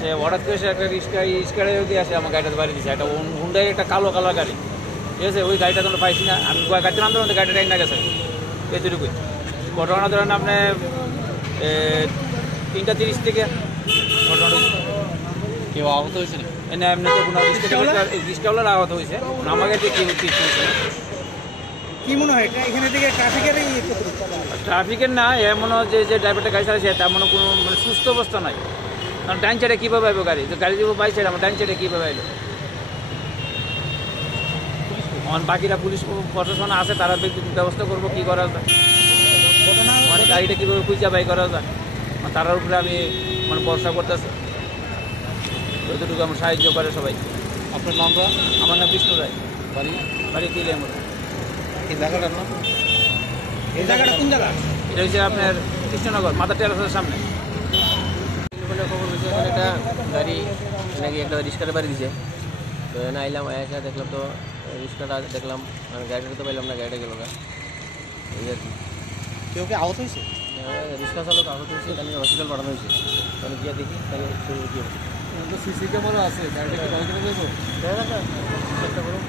সে হঠাৎ করে সে একটা রিস্কারে দিয়ে আসে আমার গাড়িটাতে বাড়ি দিয়েছে, একটা হুন্ডাই একটা কালো কালার গাড়ি, ঠিক আছে। ওই গাড়িটা তো পাইছি না, আমি গাড়িতে নামতে নামতে গাড়িটা টাইম না গেছে এতটুকুই। ঘটনা ধরেন আপনি 3:30 থেকে ঘটনাটা কেউ আহত হয়েছে না? এনে এমনি তো কোনো রিস্কাওয়ালার আহত হয়েছে, আমাকে দিয়ে কি মনে হয় এখানে থেকে ট্রাফিকের না, এমনও যে ড্রাইভারটা গাড়ি চালাচ্ছে তেমন কোনো মানে সুস্থ অবস্থা নাই। কারণ ডাইন সাইডে কীভাবে আইব গাড়ি, তো গাড়ি দিব বাই সাইড, আমার ডাইন সাইডে কীভাবে আইলো। আমার বাকিরা পুলিশ প্রশাসন আছে, তারা ব্যবস্থা করবো কী করা যায়, মানে গাড়িটা কীভাবে খুঁজা বাই করা যায়, তার উপরে আমি মানে ভরসা করতেছি, যতটুকু আমার সাহায্য করে সবাই। আপনার নামটা? আমার নাম বিষ্ণু রায়, বাড়ি? বাড়ি কিলে আমার। এই জায়গাটার নাম? এই জায়গাটা কোন জায়গা? এটা হচ্ছে আপনার কৃষ্ণনগর মাদার টেরাসের সামনে। খবর হয়েছে এখানে একটা গাড়ি নাকি একটা রিক্সারে বাড়ি দিছে, তো এখানে আইলাম, এসে দেখলাম তো রিক্সাটা দেখলাম, আমি গাড়িটা তো পাইলাম না, গাড়িটা গেল না, এই আর কি। কেউ কি আহত হয়েছে? রিক্সা চালক আহত হয়েছে, তাহলে হসপিটাল পাঠানো হয়েছে, তাহলে গিয়ে দেখি তাহলে কী হবে। সিসি ক্যামেরা আছে, গাড়িটা কি বাড়ি করে দেবো? চেষ্টা করুন।